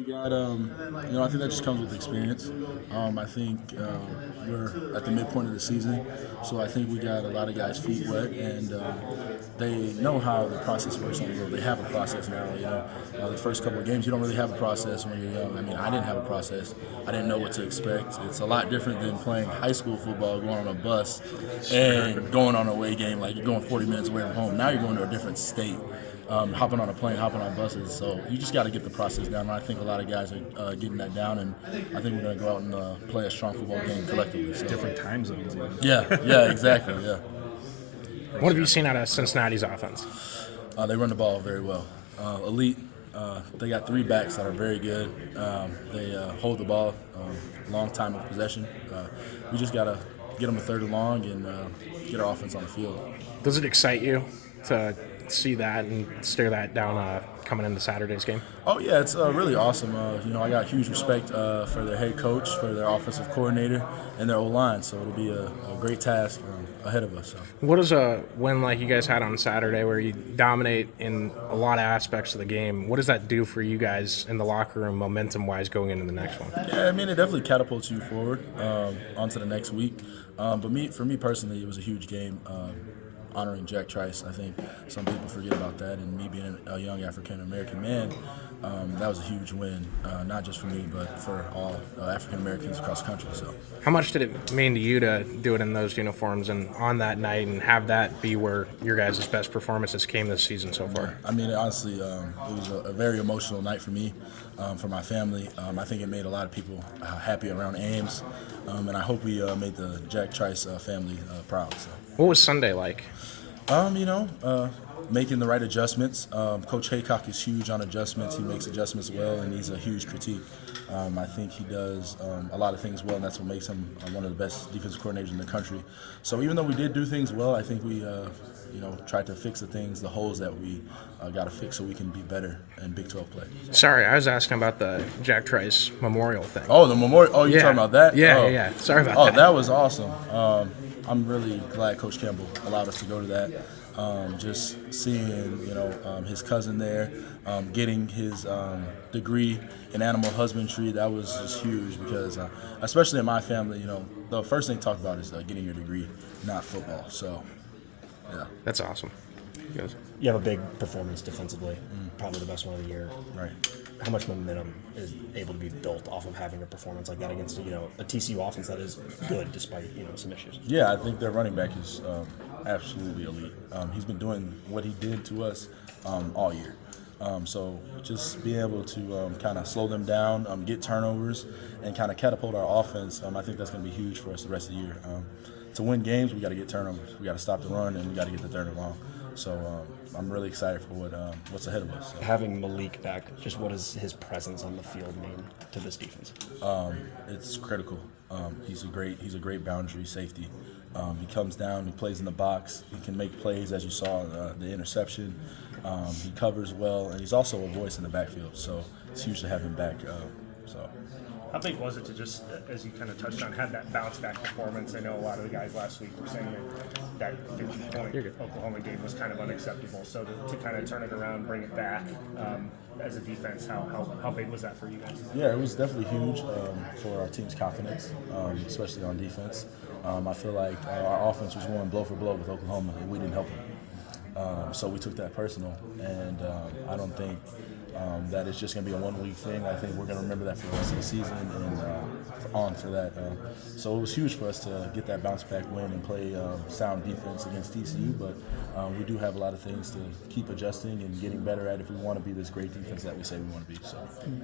We got, I think that just comes with experience. I think we're at the midpoint of the season, so I think we got a lot of guys' feet wet, and they know how the process works on the road. They have a process now. The first couple of games, you don't really have a process when you're young. I mean, I didn't have a process. I didn't know what to expect. It's a lot different than playing high school football, going on a bus, and going on an away game. Like you're going 40 minutes away from home. Now you're going to a different state. Hopping on a plane, hopping on buses. So you just got to get the process down. And I think a lot of guys are getting that down, and I think we're going to go out and play a strong football game collectively. So. Different time zones. Yeah, exactly. Yeah. What have you seen out of Cincinnati's offense? They run the ball very well. Elite. They got three backs that are very good. They hold the ball, long time of possession. We just got to get them a third and long and get our offense on the field. Does it excite you to see that and stare that down coming into Saturday's game? Oh yeah, it's really awesome. I got huge respect for their head coach, for their offensive coordinator, and their O-line. So it'll be a great task ahead of us. So. What does a win like you guys had on Saturday, where you dominate in a lot of aspects of the game, what does that do for you guys in the locker room, momentum-wise, going into the next one? Yeah, I mean, it definitely catapults you forward onto the next week. But for me personally, it was a huge game. Honoring Jack Trice. I think some people forget about that, and me being a young African-American man, that was a huge win, not just for me, but for all African-Americans across the country. So, how much did it mean to you to do it in those uniforms and on that night and have that be where your guys' best performances came this season so far? I mean, honestly, it was a very emotional night for me, for my family. I think it made a lot of people happy around Ames, and I hope we made the Jack Trice family proud. So. What was Sunday like? Making the right adjustments. Coach Haycock is huge on adjustments. He makes adjustments well, and he's a huge critique. I think he does a lot of things well, and that's what makes him one of the best defensive coordinators in the country. So even though we did do things well, I think we tried to fix the holes that we got to fix so we can be better in Big 12 play. Sorry, I was asking about the Jack Trice memorial thing. Oh, the memorial. Oh, you're talking about that? Yeah. Sorry about that. Oh, that was awesome. I'm really glad Coach Campbell allowed us to go to that. Just seeing, his cousin there, getting his degree in animal husbandry, that was just huge because, especially in my family, the first thing talked about is getting your degree, not football. So, yeah. That's awesome. You have a big performance defensively, probably the best one of the year. Right. How much momentum is able to be built off of having a performance like that against a TCU offense that is good despite some issues? Yeah, I think their running back is absolutely elite. He's been doing what he did to us all year. So just being able to kind of slow them down, get turnovers, and kind of catapult our offense, I think that's going to be huge for us the rest of the year. To win games, we got to get turnovers. We got to stop the run, and we got to get the third and long. So I'm really excited for what's ahead of us. So. Having Malik back, just what does his presence on the field mean to this defense? It's critical. He's a great boundary safety. He comes down, he plays in the box, he can make plays as you saw the interception. He covers well, and he's also a voice in the backfield. So it's huge to have him back. How big was it to just, as you kind of touched on, have that bounce-back performance? I know a lot of the guys last week were saying that 50-point Oklahoma game was kind of unacceptable. So to kind of turn it around, bring it back as a defense, how big was that for you guys? Yeah, it was definitely huge for our team's confidence, especially on defense. I feel like our offense was going blow for blow with Oklahoma, and we didn't help them. So we took that personal, and I don't think that it's just going to be a one-week thing. I think we're going to remember that for the rest of the season and on for that. So it was huge for us to get that bounce-back win and play sound defense against TCU, but we do have a lot of things to keep adjusting and getting better at if we want to be this great defense that we say we want to be. So.